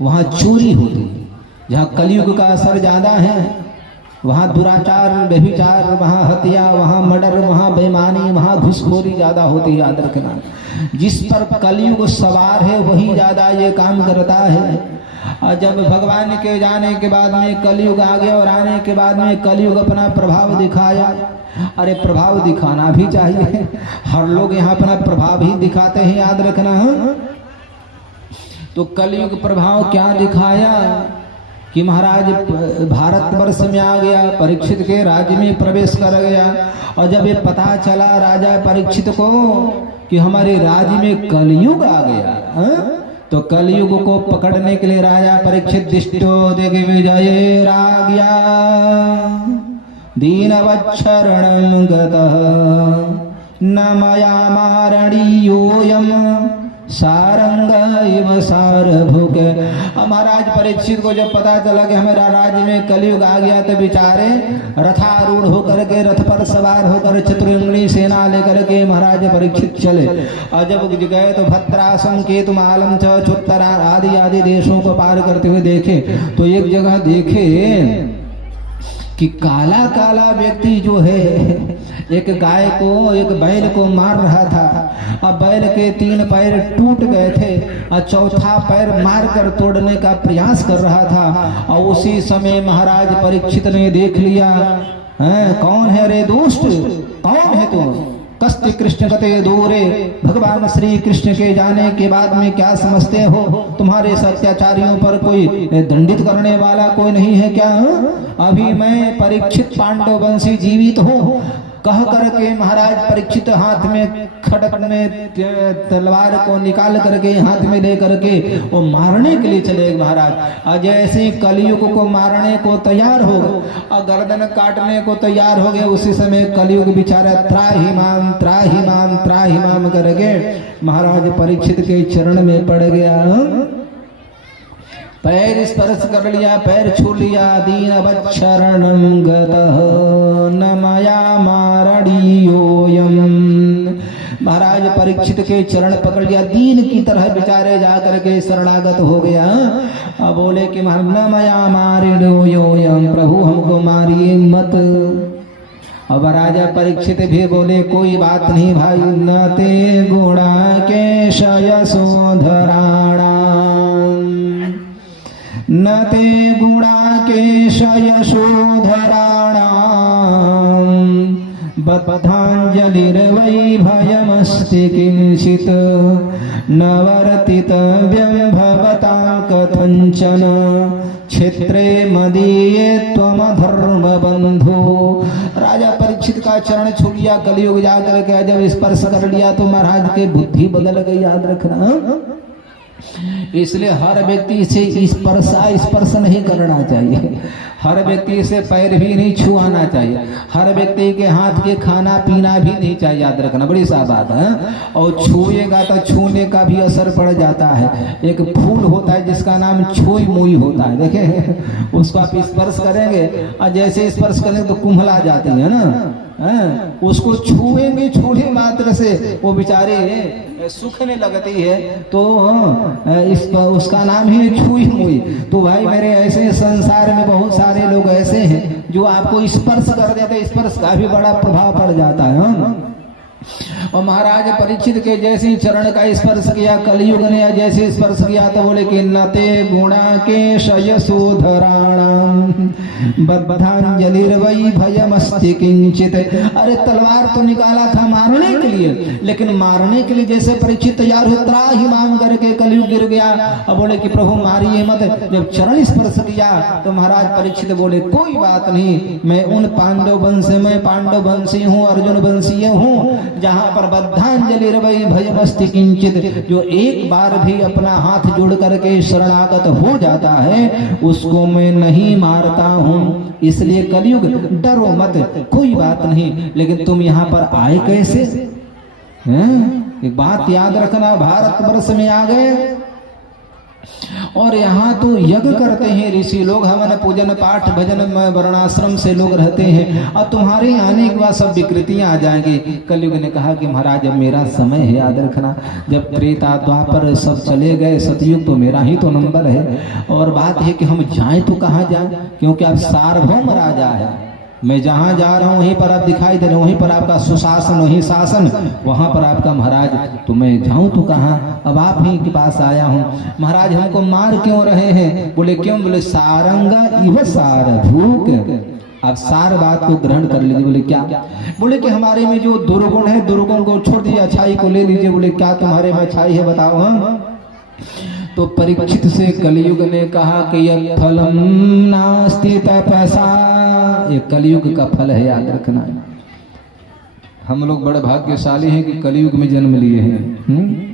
वहाँ चोरी होती है। जहाँ कलयुग का असर ज़्यादा है वहाँ दुराचार, व्यभिचार, वहाँ हत्या, वहाँ मर्डर, वहाँ बेईमानी, वहाँ घुसखोरी ज़्यादा होती है। याद रखना, जिस पर कलयुग सवार है वही ज़्यादा ये काम करता है। और जब भगवान के जाने के बाद में कलयुग आ गया और आने के बाद में कलयुग अपना प्रभाव दिखाया। अरे प्रभाव दिखाना भी चाहिए, हर लोग यहाँ अपना प्रभाव ही दिखाते हैं, याद रखना। तो कलयुग प्रभाव क्या दिखाया कि महाराज भारतवर्ष में आ गया, परीक्षित के राज्य में प्रवेश कर गया। और जब ये पता चला राजा परीक्षित को कि हमारे राज्य में कलयुग आ गया, तो कलयुग को पकड़ने के लिए राजा परीक्षित दिष्टो दिग्विजये राज्ञा दीनवच्छरणं गतः न मया मारणीयोऽयं सारंग इव सारभुक। महाराज परीक्षित को जब पता चला कि हमारा राज्य में कलयुग आ गया तो बेचारे रथारूढ़ होकर के, रथ पर सवार होकर चतुरंगनी सेना लेकर के महाराज परीक्षित चले। और जब गए तो भद्रासम, केतुमालम, चुत्तरा आदि आदि देशों को पार करते हुए देखे तो एक जगह देखे कि काला काला व्यक्ति जो है एक गाय को, एक बैल को मार रहा था। अब बैल के 3 पैर टूट गए थे और चौथा पैर मारकर तोड़ने का प्रयास कर रहा था। और उसी समय महाराज परीक्षित ने देख लिया, कौन है रे दुष्ट, कौन है तू? कस्ते कृष्ण गते दूरे, भगवान श्री कृष्ण के जाने के बाद में क्या समझते हो? तुम्हारे अत्याचारियों पर कोई दंडित करने वाला कोई नहीं है क्या? अभी मैं परीक्षित पांडव वंशी जीवित हूँ कह करके महाराज परीक्षित हाथ में खड़क में तलवार को निकाल करके हाथ में ले करके वो मारने के लिए चले महाराज। और जैसे कलयुग को मारने को तैयार हो और गर्दन काटने को तैयार हो गए, उसी समय कलयुग बेचारा त्राहिमाम त्राहिमाम त्राहिमाम करके महाराज परीक्षित के चरण में पड़ गया। पैर स्पर्श कर लिया, पैर छू लिया। दीनवच्छरणं गतः न मया मारणीयोऽयं। महाराज परीक्षित के चरण पकड़ लिया, दीन की तरह बेचारे जाकर के शरणागत हो गया। अब बोले कि न मया मारणीयोऽयं, प्रभु हमको मारिए मत। अब राजा परीक्षित भी बोले कोई बात नहीं भाई, न ते गुणाकेशय शोधराणाम्, न ते गुणाकेशय शोधराणाम्, बद्धाञ्जलिर्वै भयमस्ति किंचित्, न वर्तितव्यं भवता कथञ्चन, क्षेत्रे मदीये त्वमधर्म बंधु। राजा परीक्षित का चरण छू लिया, कलयुग जाकर के जब स्पर्श कर लिया तो महाराज के बुद्धि बदल गई, याद रखना। इसलिए हर व्यक्ति से स्पर्श नहीं करना चाहिए, हर व्यक्ति से पैर भी नहीं छुआना चाहिए, हर व्यक्ति के हाथ के खाना पीना भी नहीं चाहिए, याद रखना, बड़ी सा बात है। और छुएगा तो छूने का भी असर पड़ जाता है। एक फूल होता है जिसका नाम छुई मुई होता है, देखे उसको आप स्पर्श करेंगे और जैसे स्पर्श करेंगे तो कुम्हला जाती है ना, उसको छुएंगे, छूने मात्र से वो बेचारे सूखने लगती है, तो उसका नाम ही छुई मुई। तो भाई मेरे ऐसे संसार में बहुत सारे लोग ऐसे हैं जो आपको स्पर्श कर देते, स्पर्श का भी बड़ा प्रभाव पड़ जाता है। और महाराज परीक्षित के जैसे चरण का स्पर्श किया कलयुग ने, जैसे स्पर्श किया तो बोले कि नते गुणाकेशय शोधराणाम्, बद्धाञ्जलिर्वै भयमस्ति किंचित। अरे तलवार तो निकाला था मारने के लिए, लेकिन मारने के लिए जैसे परीक्षित तैयार हो त्राहिमाम करके कलयुग गिर गया। अब बोले कि प्रभु मारिए मत। जब चरण स्पर्श किया तो महाराज परीक्षित बोले कोई बात नहीं, मैं उन पांडव वंश में पांडव वंशी हूँ, अर्जुन वंशीय हूँ, जहाँ पर बद्धाञ्जलिर्वै भयमस्ति किंचित, जो एक बार भी अपना हाथ जोड़ करके शरणागत हो जाता है उसको मैं नहीं मारता हूँ। इसलिए कलयुग डरो मत, कोई बात नहीं। लेकिन तुम यहाँ पर आए कैसे? एक बात याद रखना, भारतवर्ष में आ गए और यहाँ तो यज्ञ करते हैं ऋषि लोग, हवन पूजन पाठ भजन वर्णाश्रम से लोग रहते हैं, और तुम्हारे आने के बाद सब विकृतियां आ जाएंगी। कलयुग ने कहा कि महाराज अब मेरा समय है, याद रखना, जब त्रेता द्वापर सब चले गए, सतयुग तो मेरा ही तो नंबर है। और बात है कि हम जाएं तो कहाँ जाएं, क्योंकि आप सार्वभौम राजा है, मैं जहाँ जा रहा हूँ वहीं पर आप दिखाई दे रहे, वहीं पर आपका सुशासन, वहीं शासन, वहाँ पर आपका महाराज, तो मैं जाऊँ तो कहाँ, अब आप ही के पास आया हूँ। महाराज हमको मार क्यों रहे हैं? बोले क्यों? बोले सारंगा इव सार भूक। आप सार बात को ग्रहण कर लीजिए। बोले क्या? बोले कि हमारे में जो दुर्गुण है, दुर्गुण को छोड़ दीजिए, अच्छाई को ले लीजिए। बोले क्या तुम्हारे में अच्छाई है, बताओ। हम तो परीक्षित से कलयुग ने कहा कि यह फलम नास्ति तपसा, ये कलयुग का फल है, याद रखना। हम लोग बड़े भाग्यशाली हैं कि कलयुग में जन्म लिए हैं।